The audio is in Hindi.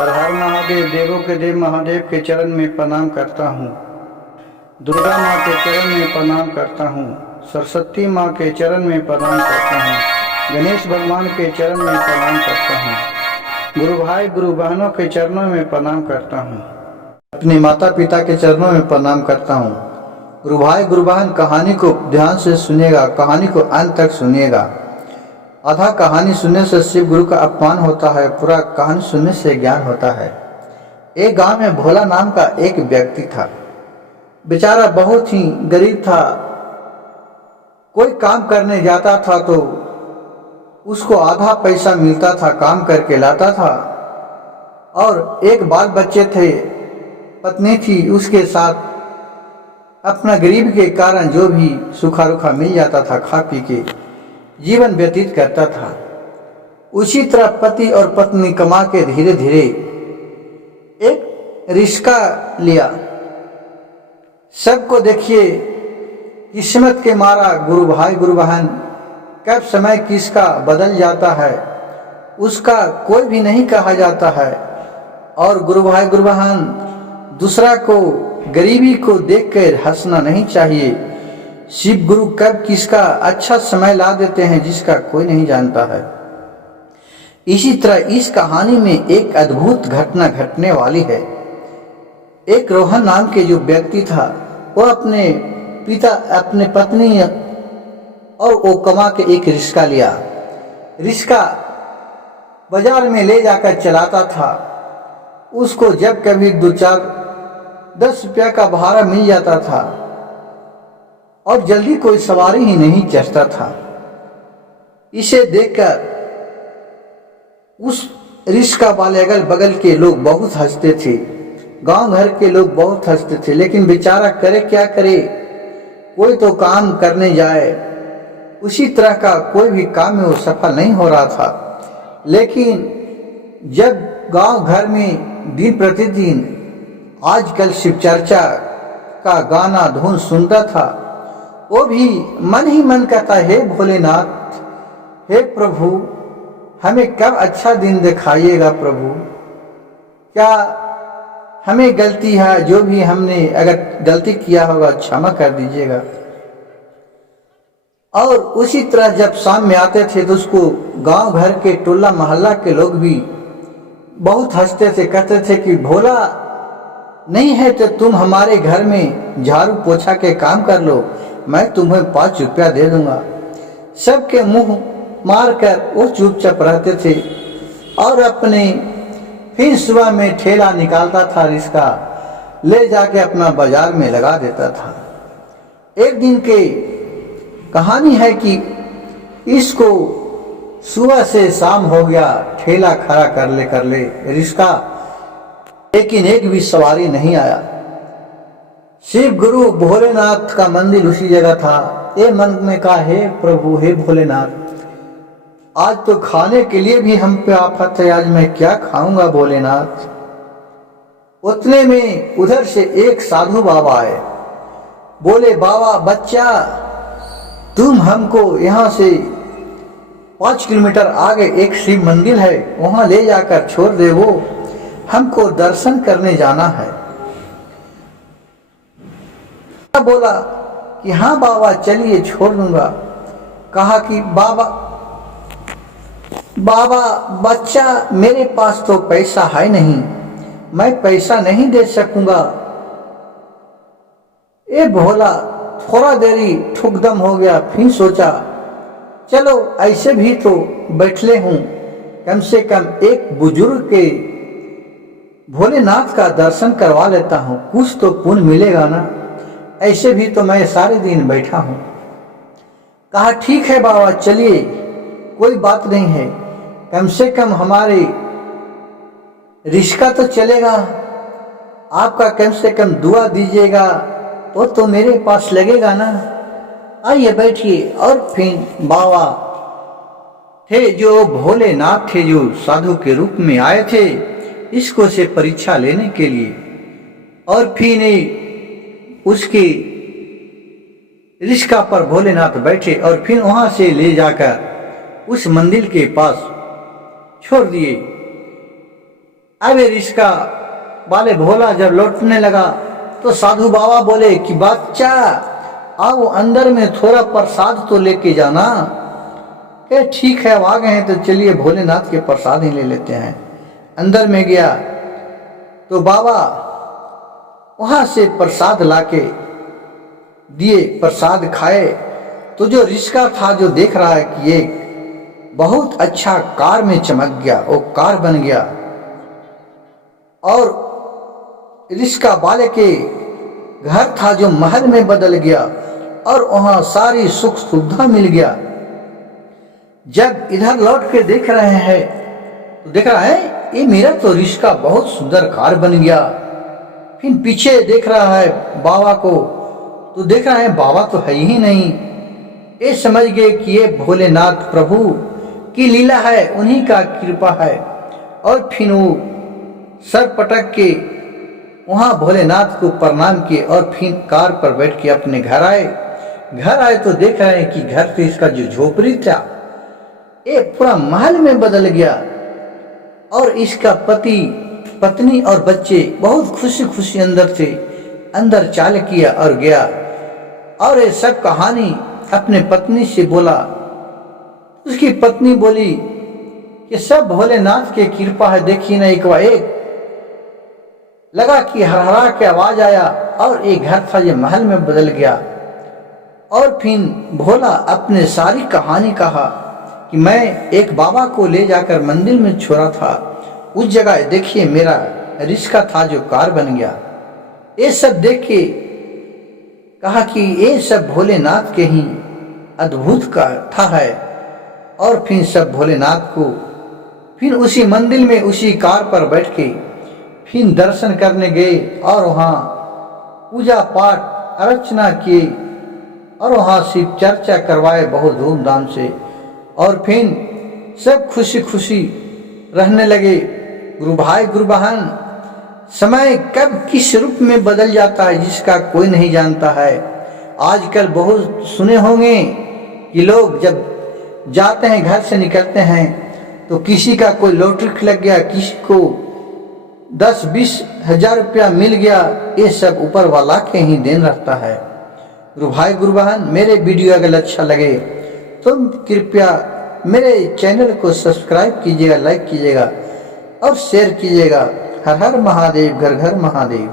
हर हर महादेव, देवों के देव महादेव के चरण में प्रणाम करता हूँ। दुर्गा माँ के चरण में प्रणाम करता हूँ। सरस्वती माँ के चरण में प्रणाम करता हूँ। गणेश भगवान के चरण में प्रणाम करता हूँ। गुरु भाई गुरु बहनों के चरणों में प्रणाम करता हूँ। अपने माता पिता के चरणों में प्रणाम करता हूँ। गुरु भाई गुरु बहन, कहानी को ध्यान से सुनिएगा, कहानी को अंत तक सुनिएगा। आधा कहानी सुनने से शिव गुरु का अपमान होता है, पूरा कहानी सुनने से ज्ञान होता है। एक गांव में भोला नाम का एक व्यक्ति था। बेचारा बहुत ही गरीब था। कोई काम करने जाता था तो उसको आधा पैसा मिलता था, काम करके लाता था। और एक बाल बच्चे थे, पत्नी थी, उसके साथ अपना गरीब के कारण जो भी सूखा रूखा मिल जाता था खा पी के जीवन व्यतीत करता था। उसी तरह पति और पत्नी कमा के धीरे धीरे एक रिश्ता लिया। सबको देखिए, किस्मत के मारा गुरु भाई गुरु बहन, कब समय किसका बदल जाता है उसका कोई भी नहीं कहा जाता है। और गुरु भाई गुरु बहन, दूसरा को गरीबी को देखकर हंसना नहीं चाहिए। शिव गुरु कब किसका अच्छा समय ला देते हैं जिसका कोई नहीं जानता है। इसी तरह इस कहानी में एक अद्भुत घटना घटने वाली है। एक रोहन नाम के जो व्यक्ति था, वो अपने पिता, अपने पत्नी और वो कमा के एक रिक्शा लिया। रिक्शा बाजार में ले जाकर चलाता था। उसको जब कभी 2-4-10 रुपया का भाड़ा मिल जाता था और जल्दी कोई सवारी ही नहीं चढ़ता था। इसे देखकर उस रिक्शा वाले अगल बगल के लोग बहुत हंसते थे, गांव घर के लोग बहुत हंसते थे। लेकिन बेचारा करे क्या करे, कोई तो काम करने जाए, उसी तरह का कोई भी काम में वो सफल नहीं हो रहा था। लेकिन जब गांव घर में दिन प्रतिदिन आजकल शिव चर्चा का गाना धुन सुनता था, वो भी मन ही मन कहता, हे भोलेनाथ, हे प्रभु, हमें कब अच्छा दिन दिखाइएगा प्रभु। क्या हमें गलती है, जो भी हमने अगर गलती किया होगा क्षमा कर दीजिएगा। और उसी तरह जब शाम में आते थे तो उसको गांव घर के टोला मोहल्ला के लोग भी बहुत हंसते थे, कहते थे कि भोला नहीं है तो तुम हमारे घर में झाड़ू पोछा के काम कर लो, मैं तुम्हें 5 रुपया दे दूंगा। सबके मुंह मार कर वो चुपचाप रहते थे। और अपने फिर सुबह में ठेला निकालता था, रिक्शा ले जाके अपना बाजार में लगा देता था। एक दिन के कहानी है कि इसको सुबह से शाम हो गया, ठेला खड़ा कर ले रिक्शा, लेकिन एक भी सवारी नहीं आया। शिव गुरु भोलेनाथ का मंदिर उसी जगह था। ये मन में कहा, हे प्रभु, हे भोलेनाथ, आज तो खाने के लिए भी हम पे आफत है, आज मैं क्या खाऊंगा भोलेनाथ। उतने में उधर से एक साधु बाबा आए। बोले, बाबा बच्चा, तुम हमको यहाँ से 5 किलोमीटर आगे एक शिव मंदिर है, वहां ले जाकर छोड़ दे, वो हमको दर्शन करने जाना है। बोला कि हाँ बाबा चलिए, छोड़ दूंगा। कहा कि बाबा बच्चा, मेरे पास तो पैसा है नहीं, मैं पैसा नहीं दे सकूंगा। ये भोला थोड़ा देरी ठुकदम हो गया, फिर सोचा चलो ऐसे भी तो बैठले हूं, कम से कम एक बुजुर्ग के भोलेनाथ का दर्शन करवा लेता हूं, कुछ तो पुण्य मिलेगा ना, ऐसे भी तो मैं सारे दिन बैठा हूं। कहा ठीक है बाबा चलिए, कोई बात नहीं है, कम से कम हमारे रिश्ता तो चलेगा, आपका कम से कम दुआ दीजिएगा वो तो मेरे पास लगेगा ना, आइए बैठिए। और फिर बाबा थे जो भोलेनाथ थे, जो साधु के रूप में आए थे इसको से परीक्षा लेने के लिए, और फिर उसके रिक्शा पर भोलेनाथ बैठे और फिर वहां से ले जाकर उस मंदिर के पास छोड़ दिए। अब ये रिश्का वाले भोला जब लौटने लगा तो साधु बाबा बोले कि बच्चा आओ अंदर में थोड़ा प्रसाद तो लेके जाना। कहे ठीक है, अब आ गए हैं तो चलिए भोलेनाथ के प्रसाद ही ले लेते हैं। अंदर में गया तो बाबा वहां से प्रसाद लाके दिए, प्रसाद खाए तो जो रिश्का था जो देख रहा है कि ये बहुत अच्छा कार में चमक गया, वो कार बन गया और रिश्का वाले के घर था जो महल में बदल गया और वहां सारी सुख सुविधा मिल गया। जब इधर लौट के देख रहे हैं तो देख रहा है ये मेरा तो रिश्का बहुत सुंदर कार बन गया। फिर पीछे देख रहा है बाबा को तो देख रहा है बाबा तो है ही नहीं। ये समझ गए कि ये भोलेनाथ प्रभु की लीला है, उन्हीं का कृपा है। और फिर वो सर पटक के वहां भोलेनाथ को प्रणाम किए और फिर कार पर बैठ के अपने घर आए। घर आए तो देख रहे हैं कि घर से इसका जो झोपड़ी था ये पूरा महल में बदल गया और इसका पति पत्नी और बच्चे बहुत खुशी खुशी अंदर चाल किया और गया। और ये सब कहानी अपने पत्नी से बोला। उसकी पत्नी बोली कि सब भोलेनाथ की कृपा है, देखिए ना एक बार एक लगा कि हरहरा के आवाज आया और एक घर था ये महल में बदल गया। और फिर भोला अपने सारी कहानी कहा कि मैं एक बाबा को ले जाकर मंदिर में छोड़ा था, उस जगह देखिए मेरा रिश्का था जो कार बन गया। ये सब देख के कहा कि ये सब भोलेनाथ के ही अद्भुत का था है। और फिर सब भोलेनाथ को फिर उसी मंदिर में उसी कार पर बैठ के फिर दर्शन करने गए और वहाँ पूजा पाठ अर्चना किए और वहाँ शिव चर्चा करवाए बहुत धूमधाम से। और फिर सब खुशी खुशी रहने लगे। गुरु भाई गुरु बहन, समय कब किस रूप में बदल जाता है जिसका कोई नहीं जानता है। आजकल बहुत सुने होंगे कि लोग जब जाते हैं घर से निकलते हैं तो किसी का कोई लॉटरी लग गया, किसी को 10-20 हजार रुपया मिल गया। ये सब ऊपर वाला के ही देन रहता है। गुरु भाई गुरु बहन, मेरे वीडियो अगर अच्छा लगे तो कृपया मेरे चैनल को सब्सक्राइब कीजिएगा, लाइक कीजिएगा और शेयर कीजिएगा। हर हर महादेव, घर घर महादेव।